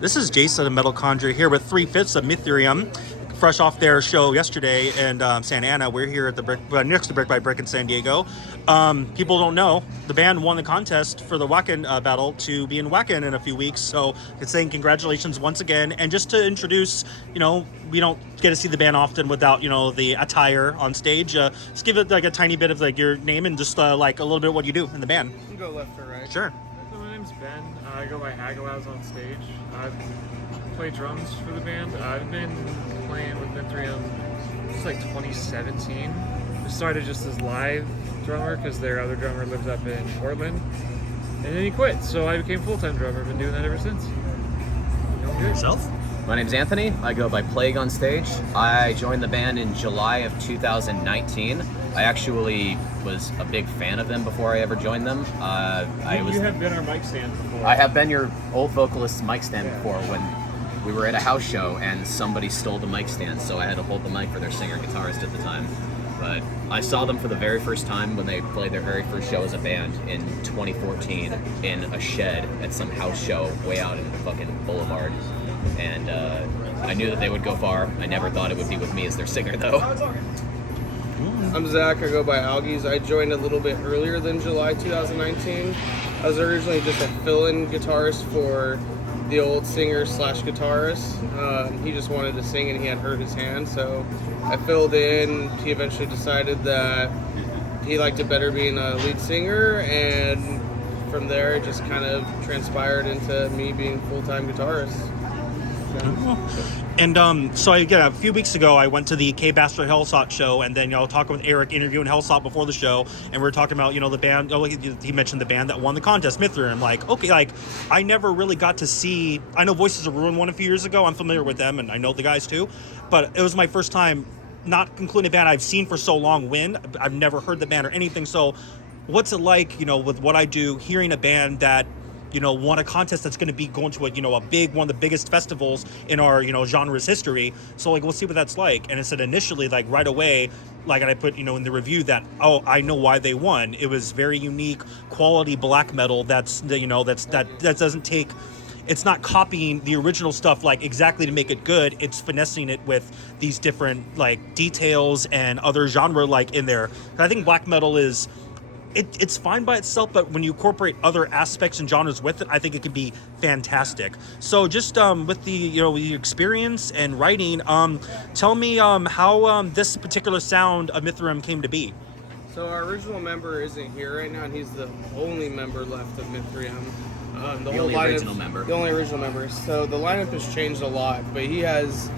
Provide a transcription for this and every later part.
This is Jason, a Metal Conjurer, here with 3/5 of Mythraeum, fresh off their show yesterday in Santa Ana. We're here at the next to Brick by Brick in San Diego. People don't know the band won the contest for the Wacken Battle to be in Wacken in a few weeks. So it's saying congratulations once again. And just to introduce, we don't get to see the band often without the attire on stage. Just give it like a tiny bit of like your name and just like a little bit of what you do in the band. You can go left or right. Sure. So my name's Ben. I go by Hagawaz on stage. I play drums for the band. I've been playing with Mythraeum since like 2017. I started just as live drummer because their other drummer lives up in Portland. And then he quit, so I became full-time drummer. I've been doing that ever since. Yourself? My name's Anthony. I go by Plague on stage. I joined the band in July of 2019. I actually was a big fan of them before I ever joined them. You have been our mic stand before. I have been your old vocalist's mic stand before when we were at a house show and somebody stole the mic stand, so I had to hold the mic for their singer-guitarist at the time. But I saw them for the very first time when they played their very first show as a band in 2014 in a shed at some house show way out in the fucking Boulevard. And I knew that they would go far. I never thought it would be with me as their singer, though. I'm Zach. I go by Algies. I joined a little bit earlier than July 2019. I was originally just a fill-in guitarist for the old singer slash guitarist. He just wanted to sing and he had hurt his hand, so I filled in. He eventually decided that he liked it better being a lead singer, and from there it just kind of transpired into me being full-time guitarist. And so again, a few weeks ago, I went to the K Bastard Hellsot show, and then talking with Eric, interviewing Hellsot before the show, and we were talking about the band. He mentioned the band that won the contest, Mythraeum. I'm like, okay, like I never really got to see. I know Voices of Ruin won a few years ago. I'm familiar with them, and I know the guys too. But it was my first time not including a band I've seen for so long win. I've never heard the band or anything. So, what's it like, with what I do, hearing a band that won a contest that's going to be going to a big one of the biggest festivals in our genre's history. So like we'll see what that's like. And it said initially, like right away, like, and I put in the review that I know why they won. It was very unique quality black metal that doesn't take. It's not copying the original stuff like exactly to make it good. It's finessing it with these different like details and other genre like in there. And I think black metal is. It's fine by itself, but when you incorporate other aspects and genres with it, I think it could be fantastic. So just with the experience and writing, tell me how this particular sound of Mythraeum came to be. So our original member isn't here right now, and he's the only member left of Mythraeum. The only original member. The only original member. So the lineup has changed a lot, but he has,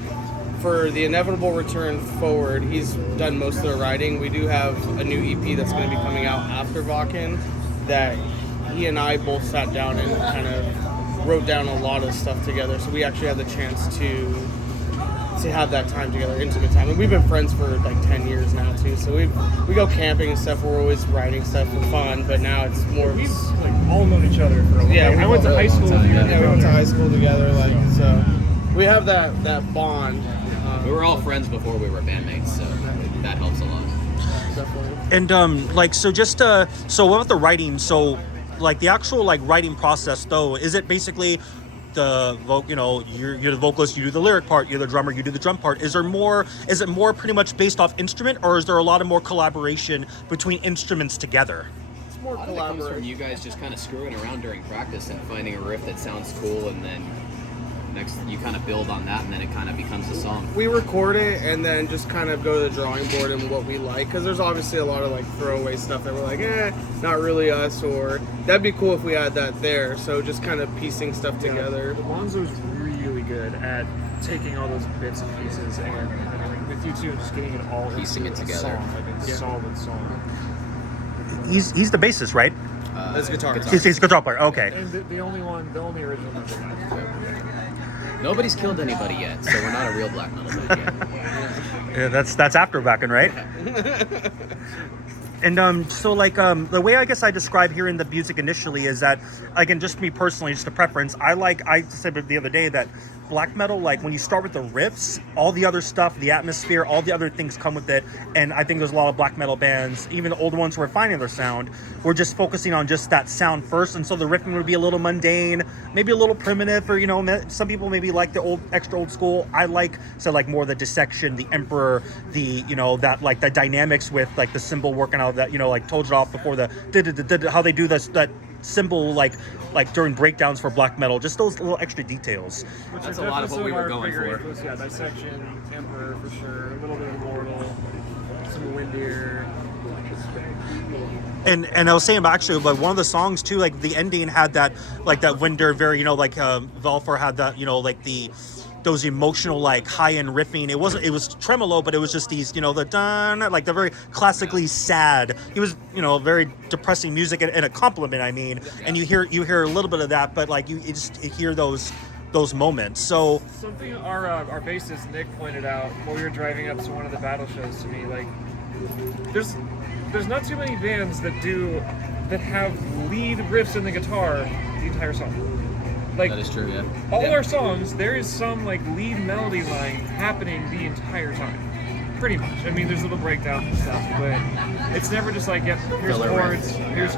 for the inevitable return forward, he's done most of the writing. We do have a new EP that's going to be coming out after Wacken that he and I both sat down and kind of wrote down a lot of stuff together. So we actually had the chance to have that time together, intimate time. And we've been friends for like 10 years now too. So we go camping and stuff. We're always writing stuff for fun, but now it's more. We've like all known each other for a while. Yeah, I went to high school together. Yeah, we went to high school together. So we have that bond. We were all friends before we were bandmates, so that helps a lot. Definitely. And like so just so what about the writing? So like the actual like writing process though, is it basically the you're the vocalist, you do the lyric part, you're the drummer, you do the drum part. Is it more pretty much based off instrument, or is there a lot of more collaboration between instruments together? It's more A lot of it comes from you guys just kind of screwing around during practice and finding a riff that sounds cool, and then next you kind of build on that, and then it kind of becomes a song. We record it and then just kind of go to the drawing board and what we like, because there's obviously a lot of like throwaway stuff that we're like, not really us, or that'd be cool if we had that there. So just kind of piecing stuff together. Lonzo's really good at taking all those bits and pieces and with you two just getting it all Piecing into it a together. song, like a solid song. He's the bassist, right? As guitarist. He's a guitar player. Okay. And the only original member left. Nobody's killed anybody yet, so we're not a real black metal band yet. Yeah, that's after Wacken, right? And so like the way I guess I describe hearing the music initially is that, again, just me personally, just a preference. I said the other day that black metal, like when you start with the riffs, all the other stuff, the atmosphere, all the other things come with it. And I think there's a lot of black metal bands, even the old ones who are finding their sound, we're just focusing on just that sound first. And so the riffing would be a little mundane, maybe a little primitive, or, you know, some people maybe like the extra old school. I like, so like more the dissection, the emperor, the, you know, that like the dynamics with like the cymbal working out that, you know, like told it off before the how they do this, that symbol like during breakdowns for black metal, just those little extra details. Which That's are a lot of what we were definitely going bigger for. influence, yeah, dissection, emperor for sure, a little bit of mortal, some windier. And I was saying about actually, like one of the songs too, like the ending had that, like that Winder very, you know, like Valfor had that, you know, like those emotional, like high-end riffing. It was tremolo, but it was just these, you know, the dun, like the very classically sad. It was, you know, very depressing music and a compliment, I mean. And you hear a little bit of that, but like you just hear those moments. So Something our bassist Nick pointed out while we were driving up to one of the battle shows to me, like there's not too many bands that have lead riffs in the guitar the entire song. Like, That is true, yeah. all our songs, there is some like lead melody line happening the entire time. Pretty much. I mean, there's little breakdowns and stuff, but it's never just like, yep, here's Filler chords, riff. here's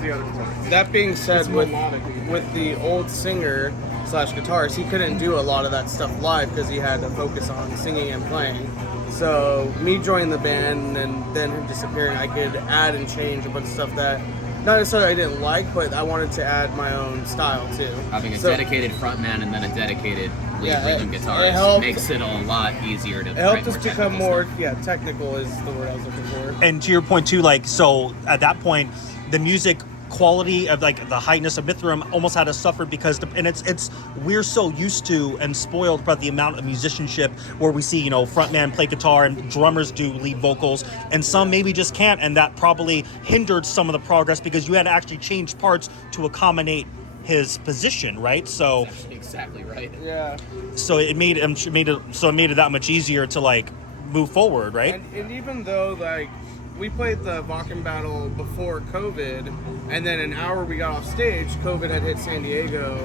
the other chords. That being said, It's melodic. with the old singer / guitarist, he couldn't do a lot of that stuff live because he had to focus on singing and playing. So me joining the band and then him disappearing, I could add and change a bunch of stuff that not necessarily I didn't like, but I wanted to add my own style too. Having a dedicated frontman and then a dedicated lead rhythm it guitarist helped- makes it a lot easier to It helped write us more become technical more, stuff. technical is the word I was looking for. and to your point too, like, so at that point, the music quality of like the highness of Mythraeum almost had to suffer because it's we're so used to and spoiled about the amount of musicianship where we see, you know, frontman play guitar and drummers do lead vocals, and some maybe just can't, and that probably hindered some of the progress because you had to actually change parts to accommodate his position, right? So Exactly right. Yeah. so it made it that much easier to like move forward, right? And even though like we played the Wacken Battle before COVID, and then an hour we got off stage, COVID had hit San Diego,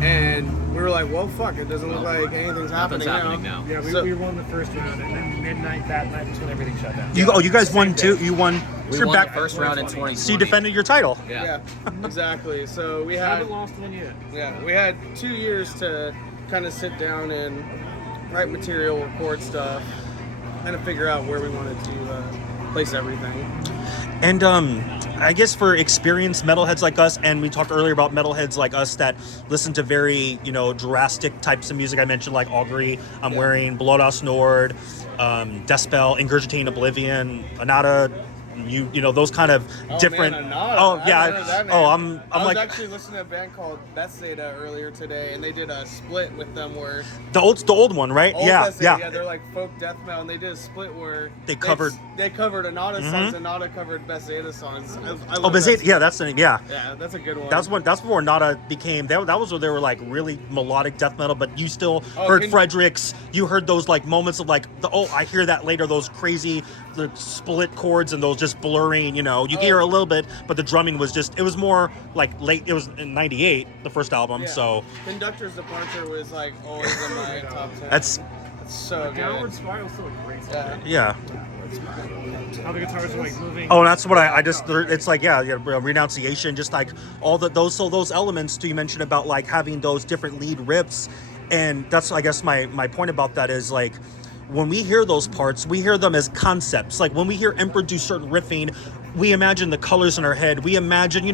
and we were like, well, fuck, it doesn't look like anything's Nothing's happening now. Yeah, we won the first round, and then midnight that night was when everything shut down. You guys won too. You won. We you're won back. the first round in 2020. So you defended your title. Yeah, exactly. So we I had haven't lost one yet. we had 2 years to kind of sit down and write material, record stuff, kind of figure out where we wanted to place everything. And I guess for experienced metalheads like us, and we talked earlier about metalheads like us that listen to very, you know, drastic types of music. I mentioned like Augury, I'm wearing Bloodhouse Nord, Deathspell, Ingurgitating Oblivion, Anata, you know, those kind of different. Man, Anata. Oh I yeah. haven't heard that name. I was like like actually listening to a band called Bethsaida earlier today, and they did a split with them where the old one, right? old Yeah, Bethsaida, yeah. They're like folk death metal, and they did a split where They covered- they covered Anata songs, and Anata covered Bethsaida songs. I Oh, love but Bethsaida. yeah, that's the name. Yeah. Yeah, that's a good one. That's before Nada became that was where they were like really melodic death metal, but you still Oh, heard can- Fredericks, you heard those like moments of like I hear that later, those crazy the split chords and those just blurring, you know, you hear a little bit, but the drumming was just, it was more like late, it was in 98, the first album, Yeah. so Conductor's Departure was like always in my top 10. that's, It's so Downward good. Spiral is still a great song. Yeah. yeah. How the guitars are like moving. Oh, that's what I just, it's like, yeah, renunciation, just like all those elements you mentioned about like having those different lead riffs. And that's, I guess my point about that is like, when we hear those parts, we hear them as concepts. Like when we hear Emperor do certain riffing, we imagine the colors in our head. We imagine,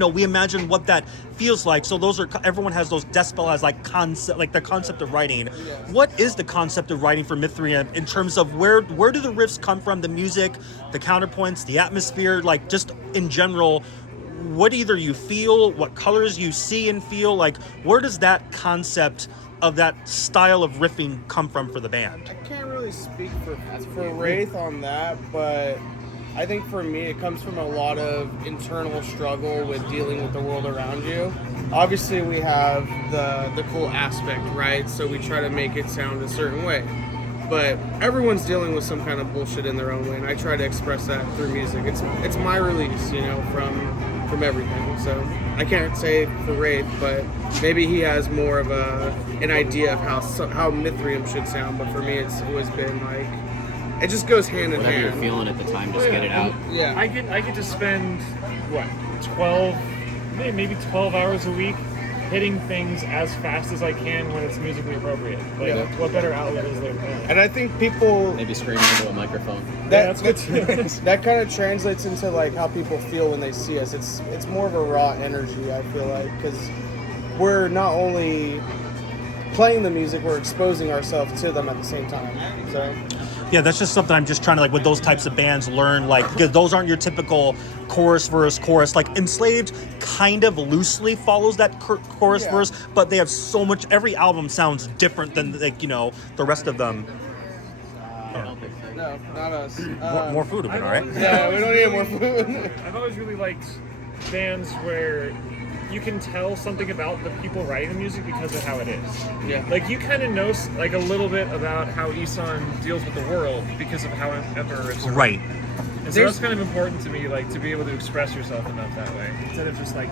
what that feels like. So those are, everyone has those, Deathspell has like concept, like the concept of writing. What is the concept of writing for Mythraeum in terms of where do the riffs come from? The music, the counterpoints, the atmosphere, like just in general, what either you feel, what colors you see and feel, like where does that concept of that style of riffing come from for the band? I can't really speak for Wraith on that, but I think for me it comes from a lot of internal struggle with dealing with the world around you. Obviously we have the cool aspect, right? So we try to make it sound a certain way. But everyone's dealing with some kind of bullshit in their own way, and I try to express that through music. It's my release, from from everything. So I can't say for Wraith, but maybe he has more of an idea of how Mythraeum should sound. But for me, it's always been like it just goes hand in Whatever hand. you're feeling at the time, just get it out. Yeah. I get to spend 12, maybe 12 hours a week hitting things as fast as I can when it's musically appropriate. Like, Yeah. what better outlet is there than that? And I think people Maybe screaming into a microphone. that's good too. that kind of translates into like how people feel when they see us. It's more of a raw energy, I feel like, because we're not only playing the music, we're exposing ourselves to them at the same time. So Yeah, that's just something I'm just trying to, like, with those types of bands, learn, like, because those aren't your typical chorus, verse, chorus. Like, Enslaved kind of loosely follows that chorus, Yeah. verse, but they have so much, every album sounds different than, like, you know, the rest of them. no, not us. More food would have been all right. Yeah, we don't need more food. I've always really liked bands where you can tell something about the people writing the music because of how it is. Yeah. Like, you kind of know like a little bit about how Isan deals with the world because of how Emperor is. Right. And so that's kind of important to me, like, to be able to express yourself enough that way. Instead of just like,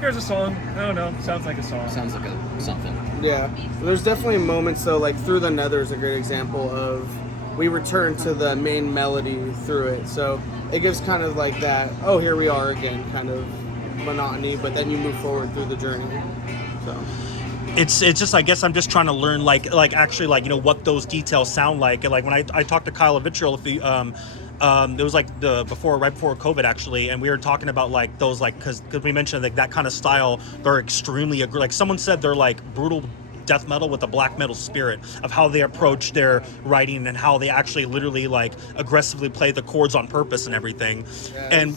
here's a song, I don't know, sounds like a song. Sounds like something. Yeah, there's definitely moments though, like Through the Nether is a great example of we return to the main melody through it. So it gives kind of like that, oh, here we are again, kind of monotony, but then you move forward through the journey. So It's just, I guess I'm just trying to learn, like actually, like, you know, what those details sound like. And like when I talked to Kyle of Vitriol, it was like right before COVID actually, and we were talking about like those, like, because we mentioned like that kind of style, they're extremely like someone said they're like brutal death metal with a black metal spirit of how they approach their writing and how they actually literally like aggressively play the chords on purpose and everything. yeah, And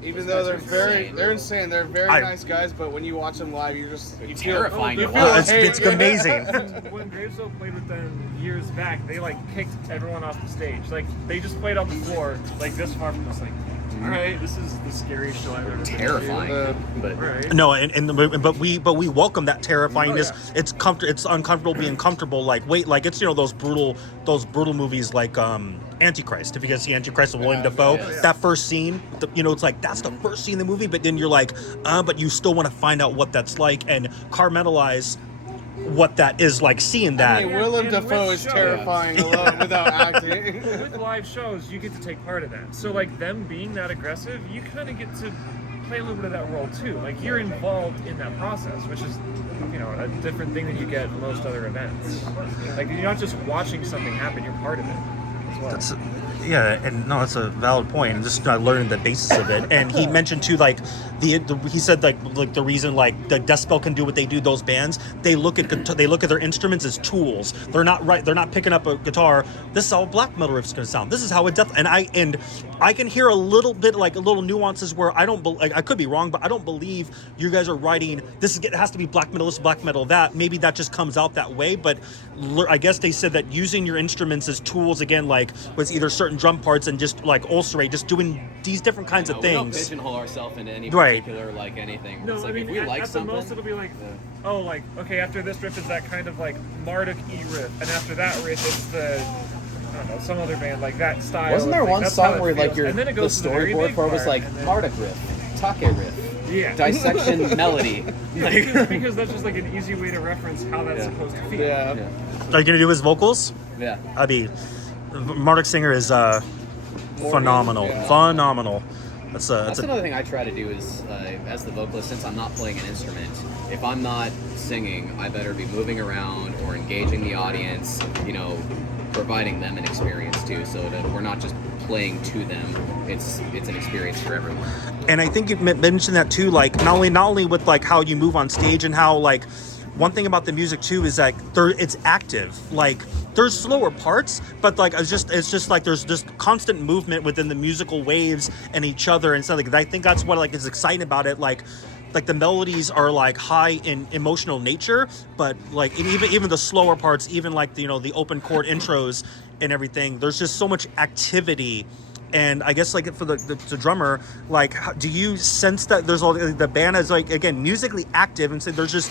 even though they're insane, they're very nice guys, but when you watch them live, you Terrifying You to feel watch. hate. it's amazing. When Gravesville played with them years back, they like kicked everyone off the stage. Like, they just played on the floor, like this far from us. Like, all right, this is the scariest show I've ever been to. Terrifying. But All right. No, but we welcome that terrifyingness. Oh, It's uncomfortable being comfortable. Like, wait, like, it's, you know, those brutal movies like Antichrist. If you guys see Antichrist with William Dafoe, that first scene, you know, it's like that's the first scene in the movie, but then you're like, but you still want to find out what that's like and compartmentalize what that is like, seeing that. Hey, Willem And Dafoe with is shows. terrifying alone without acting. With live shows, you get to take part of that. So, like, them being that aggressive, you kind of get to play a little bit of that role too. Like, you're involved in that process, which is, you know, a different thing than you get in most other events. Like, you're not just watching something happen; you're part of it as well. That's, yeah, and no, that's a valid point. And just learning the basis of it. And he mentioned too, like he said like the reason like the Deathspell can do what they do. Those bands, they look at their instruments as tools. They're not picking up a guitar. This is how a black metal riff's gonna sound. This is how a death. And I can hear a little bit, like a little nuances where I don't like, I could be wrong, but I don't believe you guys are writing it has to be black metal this, black metal that. Maybe that just comes out that way. But I guess they said that using your instruments as tools again, like with either certain drum parts and just like ulcerate, just doing these different kinds of we don't things. pigeonhole ourselves into any Right. particular like anything. No, It's like I mean, if we like at the something, most it'll be like, oh, like, okay, after this riff is that kind of like Marduk-y riff, and after that riff it's the, I don't know, some other band like that style. Wasn't there of thing. one That's how song it where like feels. your and then it the goes to the very storyboard big for it was part, like and then- Marduk riff, Take riff, yeah, dissection melody. because that's just like an easy way to reference how that's supposed to feel. Yeah. Are you gonna do his vocals? Yeah. I mean, Marduk Singer is phenomenal. yeah. Phenomenal. That's That's another thing I try to do is, as the vocalist, since I'm not playing an instrument, if I'm not singing, I better be moving around or engaging the audience, you know, providing them an experience too, so that we're not just playing to them. It's an experience for everyone. And I think you mentioned that too, like not only with like how you move on stage and how like one thing about the music too is like it's active. Like there's slower parts, but like it's just like there's just constant movement within the musical waves and each other and stuff. Like I think that's what like is exciting about it. Like the melodies are like high in emotional nature, but like even the slower parts, even like the, you know, the open chord intros and everything, there's just so much activity And I guess like for the drummer, like do you sense that there's all the band is like again musically active, and so there's just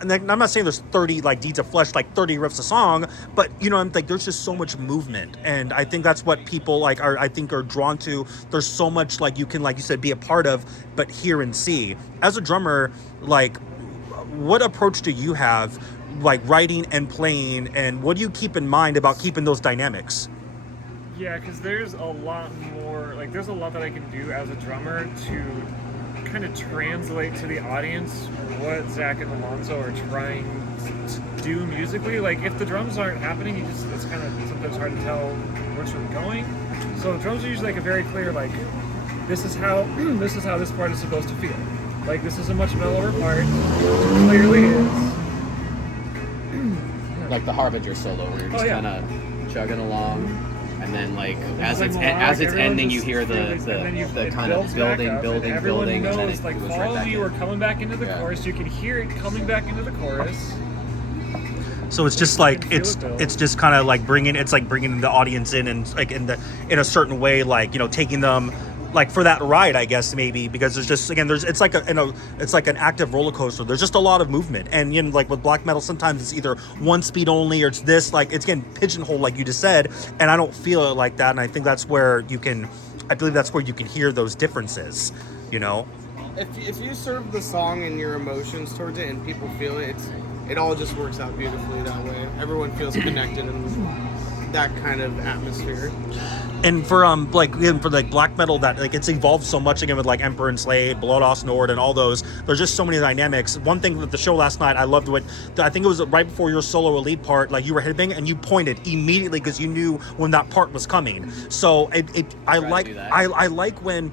I'm not saying there's 30 like deeds of flesh, like 30 riffs a song, but you know I'm like there's just so much movement, and I think that's what people like are drawn to. There's so much like you can, like you said, be a part of, but hear and see. As a drummer, like what approach do you have, like writing and playing, and what do you keep in mind about keeping those dynamics? Yeah, because there's a lot more, like there's a lot that I can do as a drummer to kind of translate to the audience what Zach and Alonso are trying to do musically. Like if the drums aren't happening, it's kind of sometimes hard to tell where it's really going. So the drums are usually like a very clear, like this is how this part is supposed to feel. Like this is a much mellower part. It clearly is. Like the Harbinger solo where you're just kind of chugging along. And then, like as it's ending, you hear the kind of building, everyone and then knows, it like goes follow right back you in. or coming back into the chorus. You can hear it coming back into the chorus. So it's just like it's just kind of like bringing the audience in, and like in a certain way, like you know taking them like for that ride, I guess maybe, because there's just again it's like an active roller coaster. There's just a lot of movement, and you know like with black metal sometimes it's either one speed only or it's this, like it's getting pigeonholed like you just said, and I don't feel it like that, and I think that's where you can hear those differences, you know. If you serve the song and your emotions towards it and people feel it, it all just works out beautifully that way. Everyone feels connected in that kind of atmosphere. And for black metal, that like it's evolved so much again with like Emperor and Slade, Blood Nord, and all those. There's just so many dynamics. One thing with the show last night, I loved I think it was right before your solo lead part, like you were headbanging and you pointed immediately because you knew when that part was coming. So I like when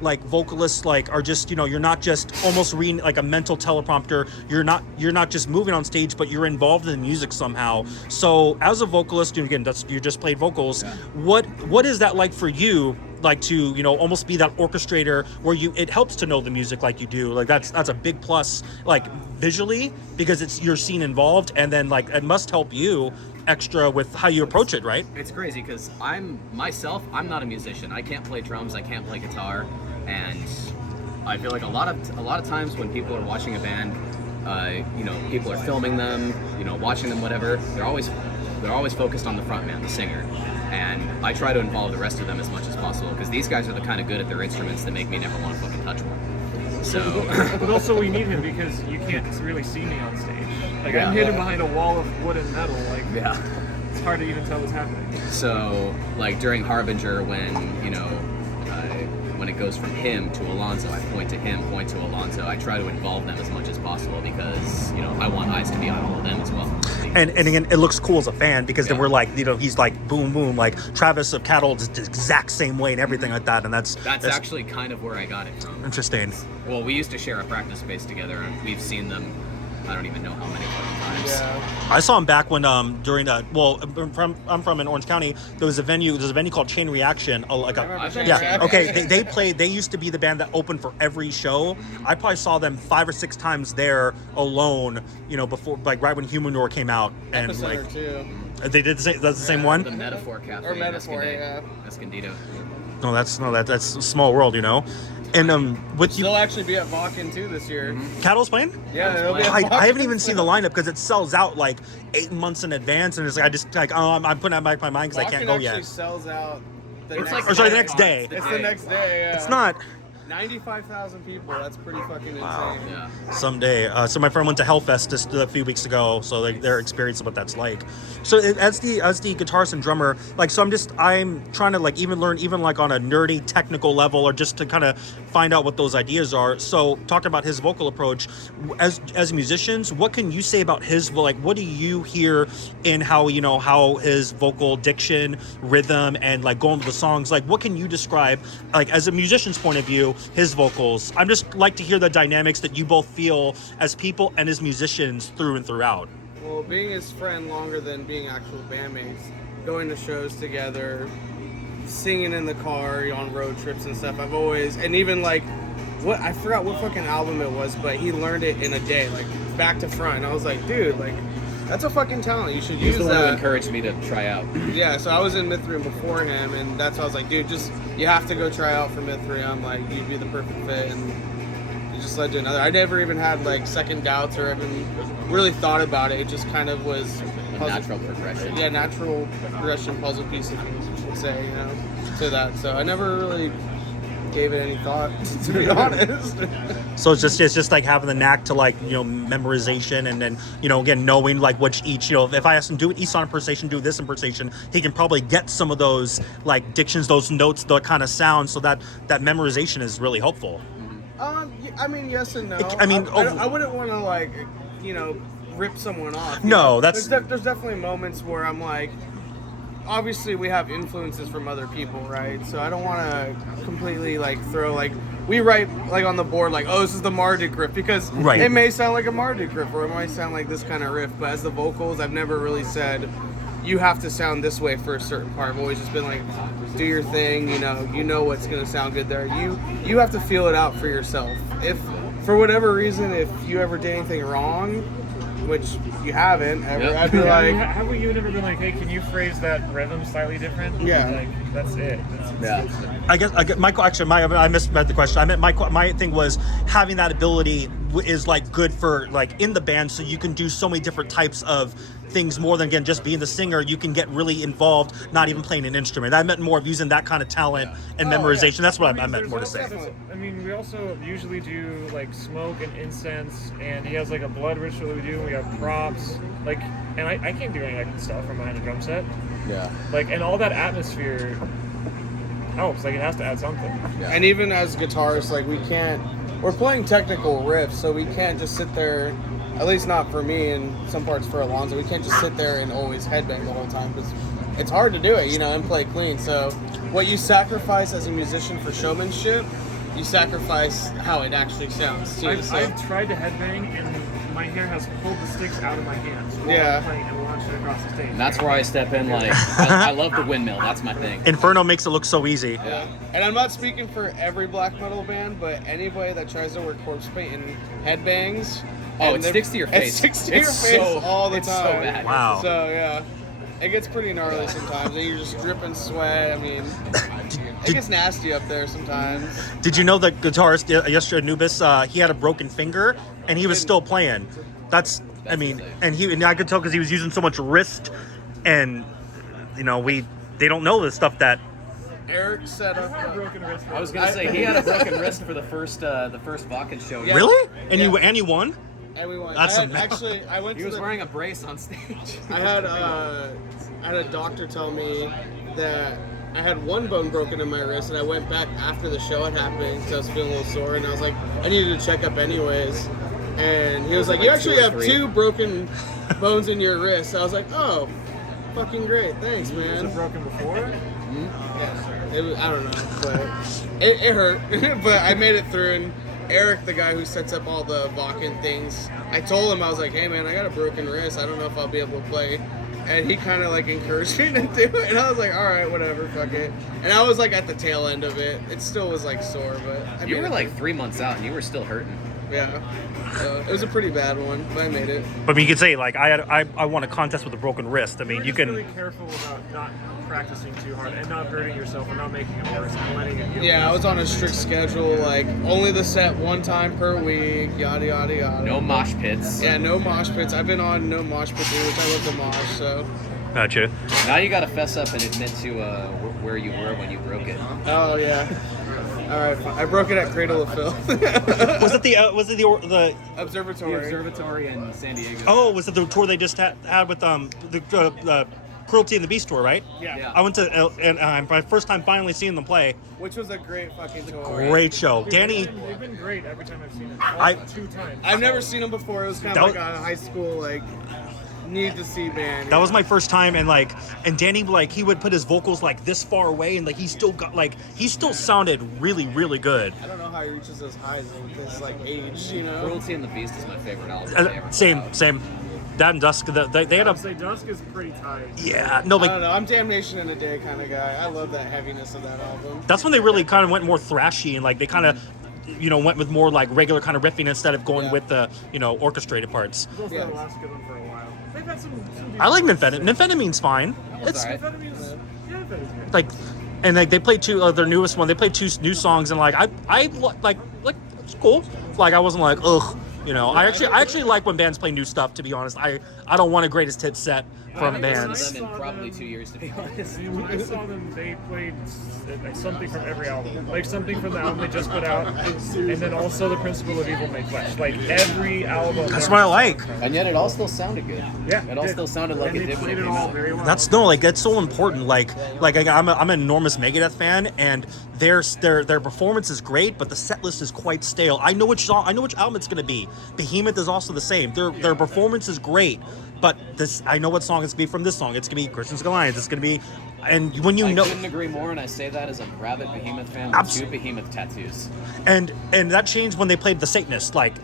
like vocalists like are just, you know, you're not just almost reading like a mental teleprompter. You're not just moving on stage, but you're involved in the music somehow. So as a vocalist, you just played vocals. Yeah. What is that like for you? Like to, you know, almost be that orchestrator where it helps to know the music like you do. Like that's a big plus, like visually, because you're scene involved, and then like it must help you extra with how you approach it, right? It's crazy because I'm not a musician. I can't play drums, I can't play guitar, and I feel like a lot of times when people are watching a band, you know, people are filming them, you know, watching them, whatever, they're always focused on the front man, the singer. And I try to involve the rest of them as much as possible because these guys are the kind of good at their instruments that make me never want to fucking touch one. So, but also we need him because you can't really see me on stage. Like I'm hidden behind a wall of wood and metal. Like it's hard to even tell what's happening. So like during Harbinger, when you know, when it goes from him to Alonso, I point to him, point to Alonso. I try to involve them as much as possible because, you know, I want eyes to be on all of them as well. And again, it looks cool as a fan because then we're like, you know, he's like boom boom, like Travis of Cattle is the exact same way and everything like that, and that's actually kind of where I got it from. Interesting. Well, we used to share a practice space together, and we've seen them, I don't even know how many fucking times. Yeah. I saw him back when during I'm from in Orange County. There's a venue called Chain Reaction. They used to be the band that opened for every show. I probably saw them 5 or 6 times there alone, you know, before, like right when Humanoir came out, and Epicenter like too. they did that's the same one. The Metaphor Cafe. Or Metaphor, Escondido. No, that's a small world, you know. And with you, they'll actually be at Wacken too this year. Cattle's playing? Yeah, they'll be at I Wacken. haven't even seen the lineup because it sells out like 8 months in advance, and it's like I just like I'm putting out my mind because I can't go Wacken yet. actually sells out the It's next like the next day. It's the next day, yeah. It's not. 95,000 people. That's pretty fucking insane. Wow. Yeah. Someday. So my friend went to Hellfest just a few weeks ago, so they're experiencing what that's like. So as the guitarist and drummer, like, so I'm trying to like even learn even like on a nerdy technical level, or just to kind of find out what those ideas are. So talking about his vocal approach, as musicians, what can you say about his, like, what do you hear in how his vocal diction, rhythm, and like going with the songs, like what can you describe, like as a musician's point of view, his vocals? I'm just like to hear the dynamics that you both feel as people and as musicians through and throughout. Well, being his friend longer than being actual bandmates, going to shows together, singing in the car on road trips and stuff, I've always, and even like, I forgot what fucking album it was, but he learned it in a day, like back to front. And I was like, dude, like, That's a fucking talent. You should He's use the one who that. encouraged me to try out. Yeah, so I was in Mythraeum before him, and that's why I was like, dude, you have to go try out for Mythraeum. Like, you'd be the perfect fit, and it just led to another. I never even had like second doubts or even really thought about it. It just kind of was A natural progression. Yeah, natural progression puzzle piece, if you would say, to that. So I never really gave it any thought, to be honest. So it's just like having the knack to like, memorization, and then, again, knowing like which each, if I ask him do an East impersonation, do this impersonation, he can probably get some of those like dictions, those notes, the kind of sounds, so that memorization is really helpful. I mean, yes and no. I wouldn't want to like, rip someone off. No, that's... There's definitely moments where I'm like, obviously we have influences from other people, right? So I don't want to completely like throw like, we write like on the board like, oh, this is the Marduk riff, because it may sound like a Marduk riff, or it might sound like this kind of riff, but as the vocals, I've never really said you have to sound this way for a certain part. I've always just been like, do your thing, you know what's gonna sound good there. You have to feel it out for yourself. If for whatever reason, if you ever did anything wrong, which you haven't ever, Yep. I'd be like, Haven't you ever been like, hey, can you phrase that rhythm slightly different? Yeah. Like, that's it. I guess I misread the question. I meant my thing was having that ability is like good for like in the band, so you can do so many different types of things more than, again, just being the singer. You can get really involved, not even playing an instrument. I meant more of using that kind of talent and memorization. That's what I meant more to say. We also usually do like smoke and incense, and he has like a blood ritual that we do, and we have props. Like, and I can't do any of that stuff from behind the drum set. Yeah. Like, and all that atmosphere helps. Like, it has to add something. Yeah. and even as guitarists, like we're playing technical riffs, so we can't just sit there, at least not for me and some parts for Alonzo, we can't just sit there and always headbang the whole time, because it's hard to do it, and play clean. So what you sacrifice as a musician for showmanship, you sacrifice how it actually sounds too. I've tried to headbang, and my hair has pulled the sticks out of my hands while Yeah. I'm playing and launched it across the stage. And that's where I step in. Like, I love the windmill. That's my thing. Inferno makes it look so easy. Yeah. And I'm not speaking for every black metal band, but anybody that tries to wear corpse paint and headbangs. Oh, and it sticks to your face. It sticks to your face all the time. It's so bad. Wow. So, yeah. It gets pretty gnarly sometimes, and you're just dripping sweat. I mean, it gets nasty up there sometimes. Did you know the guitarist yesterday, Anubis, he had a broken finger and he was still playing? That's insane. and I could tell because he was using so much wrist, and they don't know the stuff that. Eric set up. broken wrist. I was gonna say he had a broken wrist for the first Wacken show. Yeah. Really? And Yeah. you won? And we went. That's I went He to was the, wearing a brace on stage. I had a doctor tell me that I had one bone broken in my wrist, and I went back after the show had happened because I was feeling a little sore, and I was like, I needed to check up anyways. And he was like, you actually have 2 broken bones in your wrist. I was like, oh, fucking great, thanks, Was man. it broken before? Yeah, it was, I don't know, but it hurt, but I made it through. And Eric, the guy who sets up all the Wacken things, I told him, I was like, hey man, I got a broken wrist, I don't know if I'll be able to play. And he kind of like encouraged me to do it, and I was like, all right, whatever, fuck it. And I was like at the tail end of it. It still was like sore, but You were like 3 months out, and you were still hurting. yeah. So it was a pretty bad one, but I made it. But you could say like I won a contest with a broken wrist. I mean, We're you just can. really careful about not practicing too hard and not hurting yourself and not making it worse and letting it heal. Yeah, I was on a strict schedule, like only the set 1 time per week, yada yada yada. No mosh pits. Yeah, no mosh pits. I've been on no mosh pits, which I love to mosh. So. Gotcha. Now you gotta fess up and admit to where you were when you broke it. Oh yeah. All right, fine. I broke it at Cradle of Filth. Was it the Observatory? The observatory in San Diego. oh, was it the tour they just had with the Cruelty and the Beast tour, right? Yeah. I went to and my first time finally seeing them play. Which was a great fucking tour. Great show. Danny, They've been great every time I've seen it. I- 2 times. I've never seen them before. It was kind That of was- like a high school like need to see band. that was my first time, and Danny, like, he would put his vocals like this far away, and like he still sounded really, really good. I don't know how he reaches those highs with his like age, you know. Cruelty and the Beast is my favorite album. they ever put Same. out. That and Dusk, they had I a would say Dusk is pretty tight. yeah, no, I like don't know. I'm Damnation in a Day kind of guy. I love that heaviness of that album. that's when they really kind of went more thrashy, and like they kind of went with more like regular kind of riffing instead of going Yeah. with the orchestrated parts. It's also Yeah. the last good one for a while. They've had I like Nymphetamines fine. It's alright. Amphetamines, yeah, amphetamines good. like, and like they played their newest one. They played 2 new songs, and like I like it's cool. Like I wasn't like ugh, you know. I actually like when bands play new stuff. To be honest, I don't want a greatest hit set from I bands. Them in saw probably them- 2 years, to be honest. I mean, when I saw them, they played like something from every album, like something from the album they just put out, and then also the Principle of Evil Made Flesh. Like every album. That's what I like. And yet it all still sounded good. Yeah, It all still sounded like and it they did when played it it came all out. very well. That's so important. Like I'm an enormous Megadeth fan, and their performance is great, but the set list is quite stale. I know which album it's gonna be. Behemoth is also the same. Their performance is great, but I know what song it's gonna be from this song. It's gonna be Christian's Alliance. It's gonna be, and when you I know, couldn't agree more, and I say that as a rabid Behemoth fan with 2 Behemoth tattoos. and that changed when they played the Satanist. Like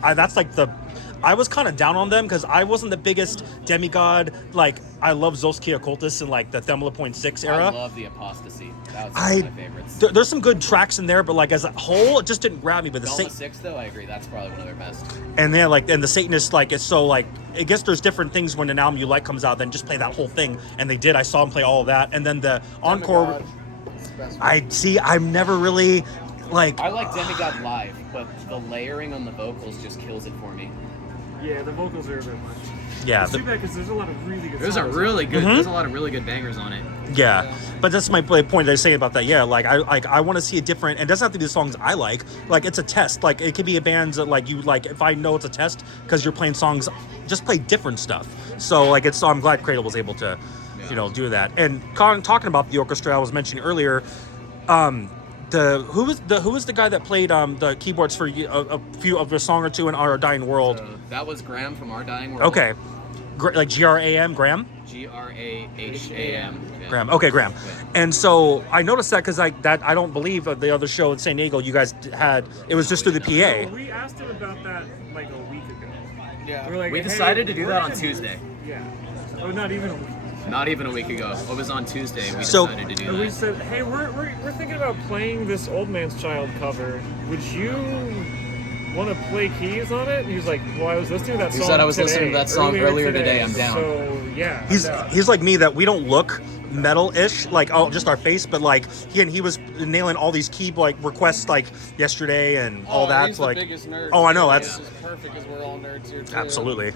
I was kind of down on them because I wasn't the biggest demigod. Like I love Zolskia Occultus in like the Themla Point 6 era. I love the Apostasy. That was one of my favorites. There's some good tracks in there, but like as a whole, it just didn't grab me. But the Doma 6, though, I agree. That's probably one of their best. and then like and the Satanist, like it's so like I guess there's different things when an album you like comes out, then just play that whole thing. And they did. I saw them play all of that, and then the encore. Demigod. It's the best one. I'm never really like. I like Demigod live, but the layering on the vocals just kills it for me. Yeah, the vocals are a bit much. Yeah, It's too bad because there's a lot of really good. There's a songs. really good. Mhm. There's a lot of really good bangers on it. yeah, but that's my point that I say about that. Yeah, like I want to see a different. And it doesn't have to be the songs I like. Like it's a test. Like it could be a band that like you like. If I know it's a test because you're playing songs, just play different stuff. So like I'm glad Cradle was able to, do that. And talking about the orchestra I was mentioning earlier, who was the guy that played the keyboards for a few of a song or two in Our Dying World? That was Graham from Our Dying World. Okay, like GRAM, Graham. GRAHAM. Yeah. Graham. Okay, Graham. And so I noticed that because I don't believe the other show in San Diego you guys had. It was just through the Well, PA. we asked him about that like a week ago. Yeah. We were like, We hey, decided to do we're that on gonna- Tuesday. Yeah. Oh, not even a week. Not even a week ago. It was on Tuesday. We So- decided to do And we that. said, hey, we're thinking about playing this Old Man's Child cover. Would you want to play keys on it? And he was like, well, I was listening to that He song said I was today, listening to that song earlier today. I'm down. So, yeah. He's like me that we don't look metal-ish, like just our face, but like he was nailing all these key like requests like yesterday and all that. He's Like the biggest nerd. oh, I know, This that's is perfect because we're all nerds here too. absolutely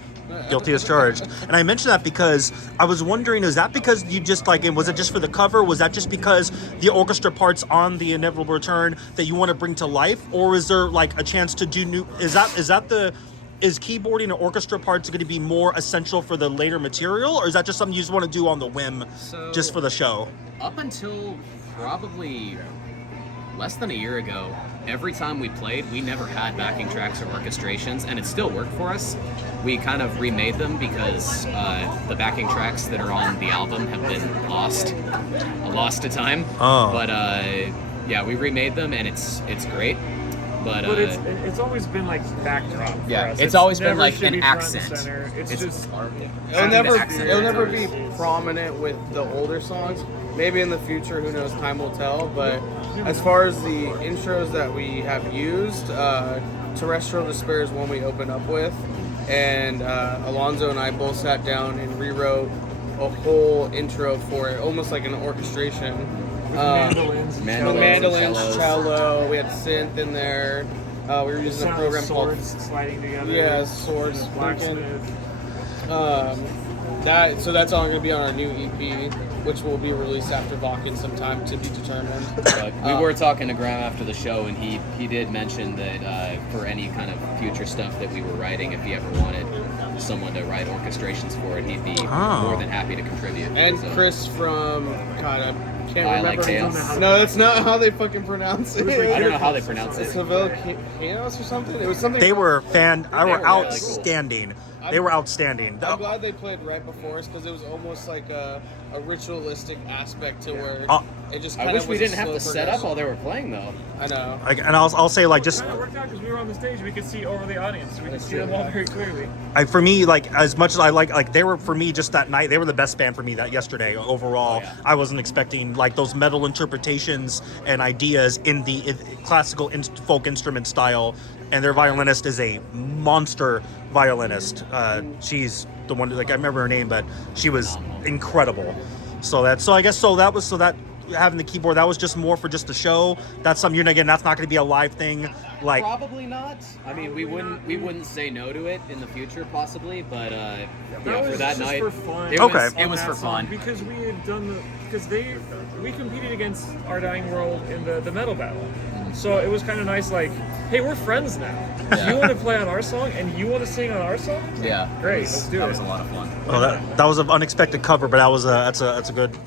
guilty as charged. And I mentioned that because I was wondering, is that because you just like, was it just for the cover? Was that just because the orchestra parts on the Inevitable Return that you want to bring to life, or is there like a chance to do new? Is keyboarding and orchestra parts going to be more essential for the later material, or is that just something you just want to do on the whim, just for the show? Up until probably less than a year ago, every time we played, we never had backing tracks or orchestrations, and it still worked for us. We kind of remade them because the backing tracks that are on the album have been lost to time. Oh. But yeah, we remade them, and it's great. But it's always been like backdrop. For yeah, us. it's always been never like should an be front and accent. center. It's just It'll never, accent. it'll never be prominent with the older songs. Maybe in the future, who knows? Time will tell. But as far as the intros that we have used, Terrestrial Despair is one we opened up with, and Alonzo and I both sat down and rewrote a whole intro for it, almost like an orchestration. mandolins, and Mandolins, cellos. cello. We had synth in there. We were using a sound of program called swords sliding together. yeah, swords. Blacksmith. That's all going to be on our new EP, which will be released after Wacken sometime to be determined. But we were talking to Graham after the show, and he did mention that for any kind of future stuff that we were writing, if he ever wanted someone to write orchestrations for it, he'd be more than happy to contribute. And So, Chris from I can't I remember. Like Chaos. No, that's not how they fucking pronounce it. I don't know how they pronounce it. Seville Chaos or something. It was something. They were really cool. outstanding. They were outstanding. I'm glad they played right before us because it was almost like a ritualistic aspect to where it just kind I of wish we was a didn't have slow to set up progression. while they were playing, though. I know. And I'll say like just It kind of worked out because we were on the stage. We could see over the audience. We could see them all very clearly. for me, like as much as I like they were for me just that night. They were the best band for me that yesterday overall. Oh, yeah. I wasn't expecting like those metal interpretations and ideas in the classical folk instrument style. and their violinist is a monster violinist. She's the one, like, I remember her name, but she was incredible. So I guess that having the keyboard, that was just more for just the show. That's something, again, that's not going to be a live thing. Like, Probably not. I mean, we wouldn't say no to it in the future, possibly, but for that just night, for fun. it Okay. was for fun. Because we had done we competed against Our Dying World in the metal battle. So it was kind of nice, like, hey, we're friends now. Yeah. You want to play on our song and you want to sing on our song? Yeah, Great, it was- let's do that it. was a lot of fun. oh, that was an unexpected cover, but that's a good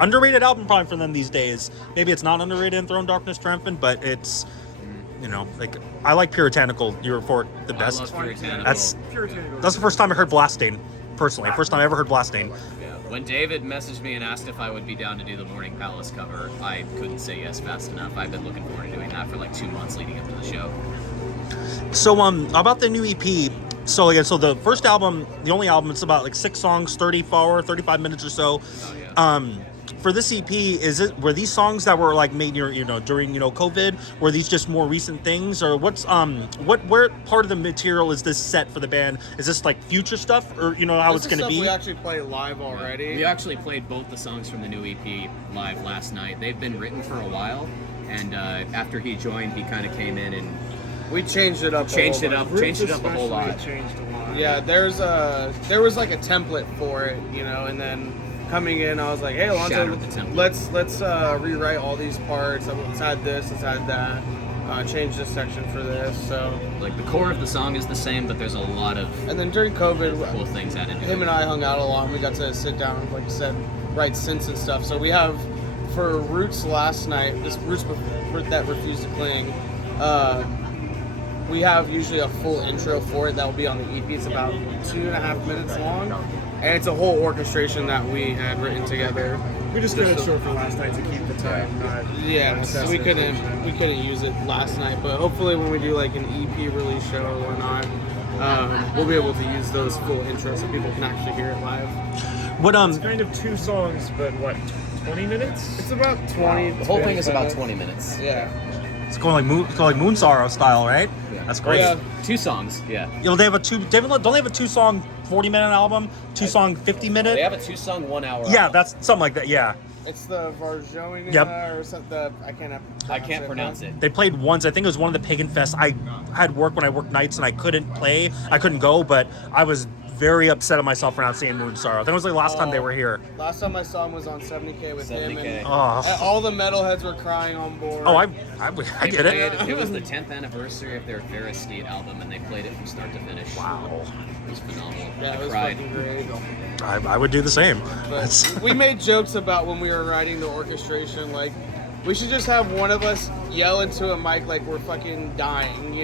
underrated album probably for them these days. Maybe it's not underrated in Throne Darkness Triumphant, but it's, like, I like Puritanical Eurofort the best. I love Puritanical. That's the first time I heard Blasting, personally. First time I ever heard Blasting. Yeah. When David messaged me and asked if I would be down to do the Morning Palace cover, I couldn't say yes fast enough. I've been looking forward to doing that for like 2 months leading up to the show. So about the new EP. So again, the first album, the only album, it's about like 6 songs, 35 minutes or so. Oh, yeah. For this EP, were these songs that were like made during COVID? Were these just more recent things, or where part of the material is this set for the band? Is this like future stuff, or how it's going to be? We actually play live already. We actually played both the songs from the new EP live last night. They've been written for a while, and after he joined, he kind of came in and We changed it up. changed it up a whole lot. Changed a lot. Yeah, there was like a template for it, and then coming in, I was like, hey, Alonso, Shattered the template. let's rewrite all these parts. Let's add this, let's add that. Change this section for this. So, Like the core of the song is the same, but there's a lot of and then during COVID, cool things added to him it. and I hung out a lot, and we got to sit down, like I said, write synths and stuff. So we have, for Roots last night, this Roots that refused to cling. We have usually a full intro for it that will be on the EP. It's about 2.5 minutes long, and it's a whole orchestration that we had written together. We just cut it short for last night to keep the time. Yeah, so we couldn't use it last night, but hopefully when we do like an EP release show or whatnot, we'll be able to use those full intros so people can actually hear it live. What It's kind of 2 songs, but what, 20 minutes? It's about 20. The whole thing is 25 about minutes. 20 minutes. Yeah. it's going like Moon Sorrow style, right? That's great. Yeah. 2 songs, yeah. They have don't they have a 2-song 40-minute album, 2-song 50-minute? They have a 2-song 1 hour. Yeah, album. that's something like that. Yeah, It's the Varjoina Yep. or something. I can't pronounce it. they played once. I think it was one of the Pagan Fests. I had work when I worked nights and I couldn't go, but I was very upset at myself for not seeing Moon Sorrow. I think it was the last time they were here. Last time I saw him was on 70K with him, 70K. and Oh. all the metalheads were crying on board. Oh, I They get it. played- It was the 10th anniversary of their Ferris Skate album, and they played it from start to finish. Wow. It was phenomenal. Yeah, I it was cried. fucking great. I would do the same. But we made jokes about when we were writing the orchestration, like, we should just have one of us yell into a mic like we're fucking dying,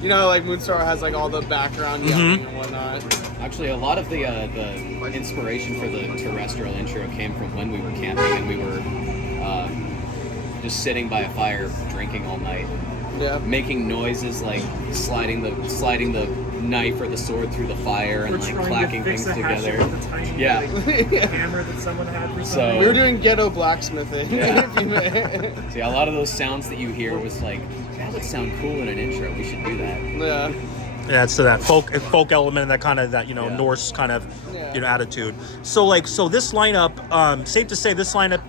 like Moonsorrow has like all the background yelling and whatnot. Actually, a lot of the inspiration for the terrestrial intro came from when we were camping and we were just sitting by a fire drinking all night, Yeah. making noises like sliding the knife or the sword through the fire and We're like trying clacking to fix things a hatchet together. with a tiny Yeah. hammer that someone had for So- something. We were doing ghetto blacksmithing. Yeah. if you may. So yeah, a lot of those sounds that you hear was like, that would sound cool in an intro. We should do that. Yeah. Yeah, it's to that folk element and that kind of Yeah. Norse kind of Yeah. attitude. So this lineup, safe to say this lineup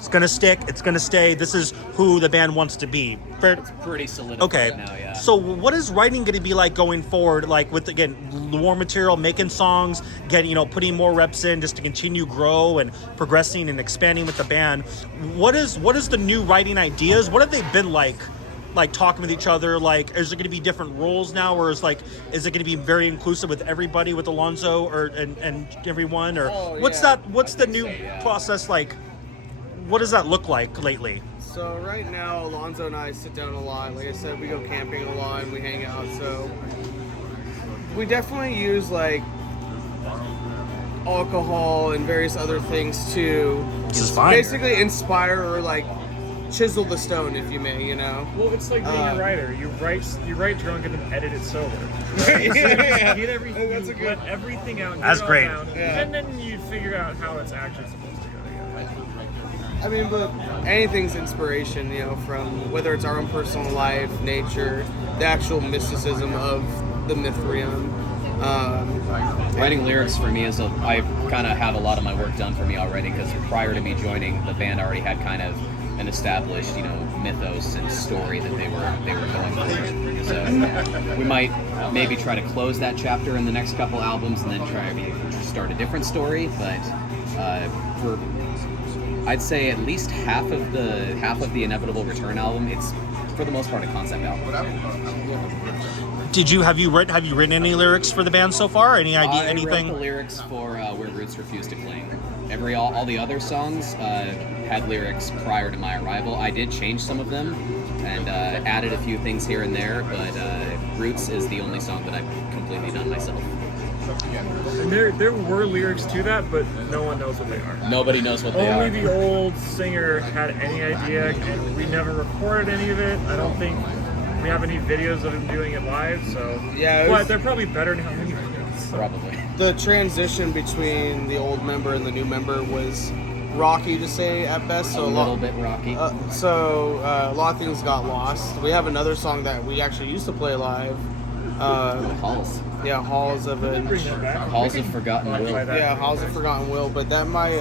is gonna stick. It's gonna stay. This is who the band wants to be. Fair- Pretty solidified Okay. now, yeah. So what is writing going to be like going forward? Like with, again, more material, making songs, getting, putting more reps in just to continue grow and progressing and expanding with the band. What is the new writing ideas? What have they been like talking with each other? Like, is there going to be different roles now, or is it going to be very inclusive with everybody, with Alonso and everyone, or Oh, what's yeah. what's the think new so, yeah. process like? What does that look like lately? So right now, Alonzo and I sit down a lot. Like I said, we go camping a lot and we hang out. So we definitely use like alcohol and various other things to This is fine. basically inspire or like chisel the stone, if you may. Well, it's like being a writer. You write drunk and then edit it sober. Yeah. Get everything, That's a good- let everything out. Get That's it all great. down, Yeah. and then you figure out how it's actually supposed to go together. I mean, but anything's inspiration, you know, from whether it's our own personal life, nature, the actual mysticism of the Mythraeum. Writing lyrics for me I kind of have a lot of my work done for me already, because prior to me joining, the band already had kind of an established, you know, mythos and story that they were going through. So we might maybe try to close that chapter in the next couple albums and then try to start a different story. But for I'd say at least half of the Inevitable Return album, it's for the most part a concept album. Have you written any lyrics for the band so far? Any idea? Anything? I wrote the lyrics for Where Roots Refuse to Cling. All the other songs had lyrics prior to my arrival. I did change some of them and added a few things here and there, but Roots is the only song that I've completely done myself. And there were lyrics to that, but no one knows what they are. Nobody knows what they are. Only the old singer had any idea, and we never recorded any of it. I don't think we have any videos of him doing it live, so... Yeah, but they're probably better now anyway. So. Probably. The transition between the old member and the new member was rocky to say at best. So a little bit rocky. A lot of things got lost. We have another song that we actually used to play live. Halls. Yeah, Halls of Halls of Forgotten Will. Yeah, Halls of Forgotten Will, but that might